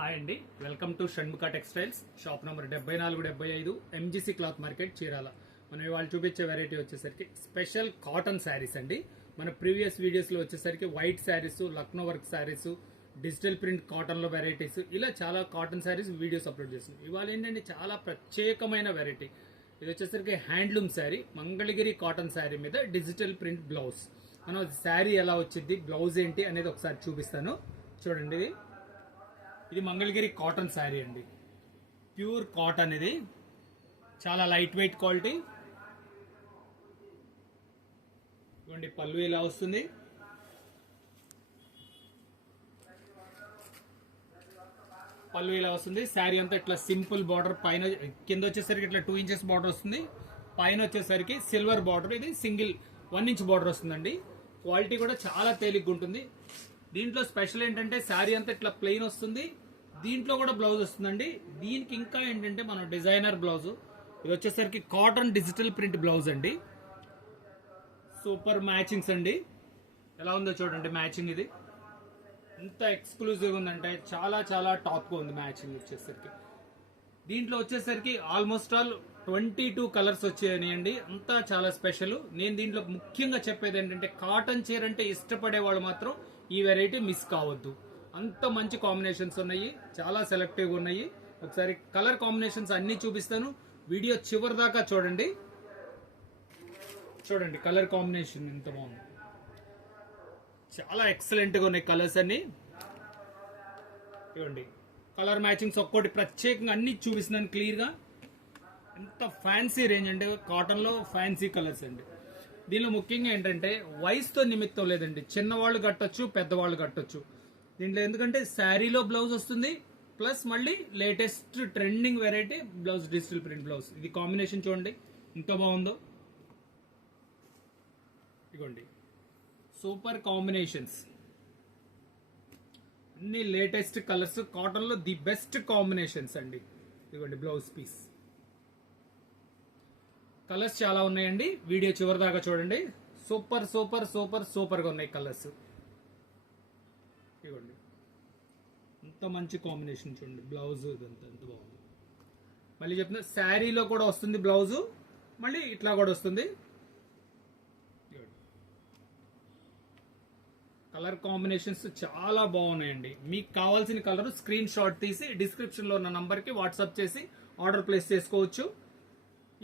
Hi అండి, welcome to Shanmukha textiles. Shop number 7475 MGC cloth market, Chirala. మనం ఇవాళ చూపించే వెరైటీ వచ్చేసరికి స్పెషల్ కాటన్ శారీస్ అండి. మన ప్రీవియస్ వీడియోస్లో వచ్చేసరికి white saris, Lucknow work saris, digital print కాటన్లో వెరైటీస్, ఇలా చాలా కాటన్ శారీస్ వీడియోస్ అప్లోడ్ చేస్తున్నాం. ఇవాళ ఏంటంటే చాలా ప్రత్యేకమైన వెరైటీ. ఇది వచ్చేసరికి హ్యాండ్లూమ్ శారీ, మంగళగిరి కాటన్ శారీ మీద డిజిటల్ ప్రింట్ బ్లౌజ్. మనం శారీ ఎలా వచ్చింది, బ్లౌజ్ ఏంటి అనేది ఒకసారి చూపిస్తాను. చూడండి, ఇది మంగళగిరి కాటన్ శారీ అండి. ప్యూర్ కాటన్, ఇది చాలా లైట్ వెయిట్ క్వాలిటీ. ఇవ్వండి, పళ్ళు ఇలా వస్తుంది. పళ్ళు ఇలా వస్తుంది. శారీ అంతా ఇట్లా సింపుల్ బార్డర్, పైన కింద వచ్చేసరికి ఇట్లా 2 ఇంచెస్ బార్డర్ వస్తుంది. పైన వచ్చేసరికి సిల్వర్ బార్డర్, ఇది సింగిల్ 1 ఇంచ్ బార్డర్ వస్తుందండి. క్వాలిటీ కూడా చాలా తేలిగ్గా ఉంటుంది. దీంట్లో స్పెషల్ ఏంటంటే శారీ అంతా ఇట్లా ప్లెయిన్ వస్తుంది, దీంట్లో కూడా బ్లౌజ్ వస్తుందండి. దీనికి ఇంకా ఏంటంటే మనం డిజైనర్ బ్లౌజ్, ఇది వచ్చేసరికి కాటన్ డిజిటల్ ప్రింట్ బ్లౌజ్ అండి. సూపర్ మ్యాచింగ్స్ అండి. ఎలా ఉందో చూడండి మ్యాచింగ్. ఇది ఎంత ఎక్స్క్లూజివ్ ఉందంటే చాలా చాలా టాప్ గా ఉంది మ్యాచింగ్ వచ్చేసరికి. దీంట్లో వచ్చేసరికి ఆల్మోస్ట్ ఆల్ 22 కలర్స్ వచ్చాయండి. అంతా చాలా స్పెషల్. నేను దీంట్లో ముఖ్యంగా చెప్పేది ఏంటంటే, కాటన్ చీర అంటే ఇష్టపడే వాళ్ళు మాత్రం ఈ వెరైటీ మిస్ కావద్దు. అంత మంచి కాంబినేషన్స్ ఉన్నాయి, చాలా సెలెక్టివ్ ఉన్నాయి. ఒకసారి కలర్ కాంబినేషన్స్ అన్ని చూపిస్తాను, వీడియో చివరి దాకా చూడండి. చూడండి కలర్ కాంబినేషన్ ఎంత బాగుంది, చాలా ఎక్సలెంట్ గా ఉన్నాయి కలర్స్ అన్ని. చూడండి కలర్ మ్యాచింగ్స్ ఒక్కోటి ప్రత్యేకంగా అన్ని చూపిస్తున్నాను క్లియర్ గా. ఎంత ఫ్యాన్సీ రేంజ్ అంటే కాటన్ లో ఫ్యాన్సీ కలర్స్ అండి. దీనిలో ముఖ్యంగా ఏంటంటే వయసుతో నిమిత్తం లేదండి, చిన్నవాళ్ళు కట్టొచ్చు, పెద్దవాళ్ళు కట్టొచ్చు దీంట్లో. ఎందుకంటే శారీలో బ్లౌజ్ వస్తుంది, ప్లస్ మళ్ళీ latest trending variety blouse, digital print blouse. ఇది కాంబినేషన్ చూడండి ఎంత బాగుందో. ఇదిగోండి సూపర్ కాంబినేషన్స్, అన్ని లేటెస్ట్ కలర్స్, కాటన్ లో ది బెస్ట్ కాంబినేషన్స్ అండి. ఇదిగోండి బ్లౌజ్ పీస్. కలర్స్ చాలా ఉన్నాయండి, వీడియో చివరి దాకా చూడండి. సూపర్ సూపర్ సూపర్ సూపర్ గా ఉన్నాయి కలర్స్. ఇవ్వండి ఎంత మంచి కాంబినేషన్ చూడండి. బ్లౌజ్ ఇదంతా ఎంత బాగుంది. మళ్ళీ చెప్తున్నా, శారీలో కూడా వస్తుంది బ్లౌజు, మళ్ళీ ఇట్లా కూడా వస్తుంది. కలర్ కాంబినేషన్స్ చాలా బాగున్నాయండి. మీకు కావాల్సిన కలర్ స్క్రీన్ షాట్ తీసి డిస్క్రిప్షన్ లో ఉన్న నంబర్ కి వాట్సాప్ చేసి ఆర్డర్ ప్లేస్ చేసుకోవచ్చు.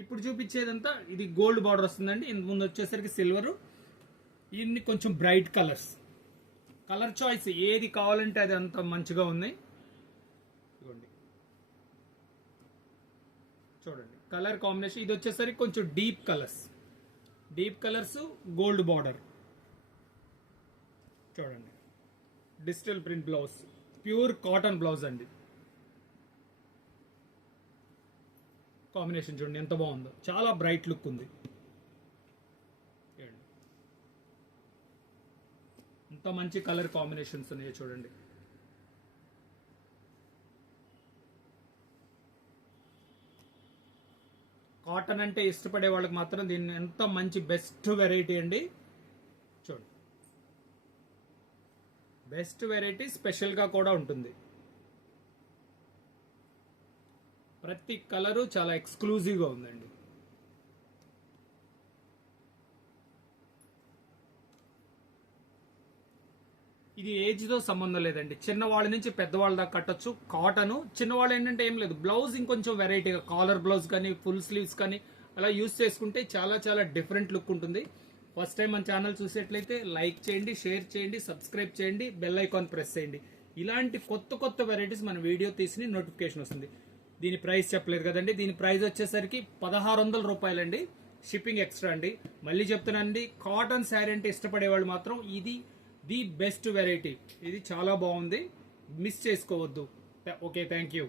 ఇప్పుడు చూపించేదంతా ఇది గోల్డ్ బార్డర్ వస్తుందండి. ఇంత ముందు వచ్చేసరికి సిల్వర్. ఇన్ని కొంచెం బ్రైట్ కలర్స్, కలర్ చాయిస్ ఏది కావాలంటే అది అంత మంచిగా ఉంది. చూడండి కలర్ కాంబినేషన్. ఇది వచ్చేసరికి కొంచెం డీప్ కలర్స్, గోల్డ్ బార్డర్. చూడండి digital print blouse, pure cotton blouse అండి. కాంబినేషన్ చూడండి ఎంత బాగుందో, చాలా బ్రైట్ లుక్ ఉంది. ఎంత మంచి కలర్ కాంబినేషన్స్ ఉన్నాయో చూడండి. కాటన్ అంటే ఇష్టపడే వాళ్ళకి మాత్రం దీన్ని ఎంత మంచి బెస్ట్ వెరైటీ అండి. చూడండి బెస్ట్ వెరైటీ, స్పెషల్ గా కూడా ఉంటుంది. ప్రతి కలరు చాలా ఎక్స్క్లూజివ్ గా ఉందండి. ఇది ఏజ్ తో సంబంధం లేదండి, చిన్నవాళ్ళ నుంచి పెద్దవాళ్ళ దాకా కట్టొచ్చు. కాటన్ చిన్నవాళ్ళు ఏంటంటే ఏం లేదు, బ్లౌజ్ ఇంకొంచెం వెరైటీగా కాలర్ బ్లౌజ్ కానీ ఫుల్ స్లీవ్స్ కానీ అలా యూజ్ చేసుకుంటే చాలా చాలా డిఫరెంట్ లుక్ ఉంటుంది. ఫస్ట్ టైం మన ఛానల్ చూసేట్లయితే లైక్ చేయండి, షేర్ చేయండి, సబ్స్క్రైబ్ చేయండి, బెల్ ఐకాన్ ప్రెస్ చేయండి. ఇలాంటి కొత్త కొత్త వెరైటీస్ మన వీడియో తీసి నోటిఫికేషన్ వస్తుంది. దీని ప్రైస్ చెప్పలేదు కదండి, దీని ప్రైస్ వచ్చేసరికి 1600 రూపాయలండి. షిప్పింగ్ ఎక్స్ట్రా అండి. మళ్ళీ చెప్తున్నానండి, కాటన్ శారీ అంటే ఇష్టపడే వాళ్ళు మాత్రం ఇది ది బెస్ట్ వెరైటీ. ఇది చాలా బాగుంది, మిస్ చేసుకోవద్దు. Okay, thank you.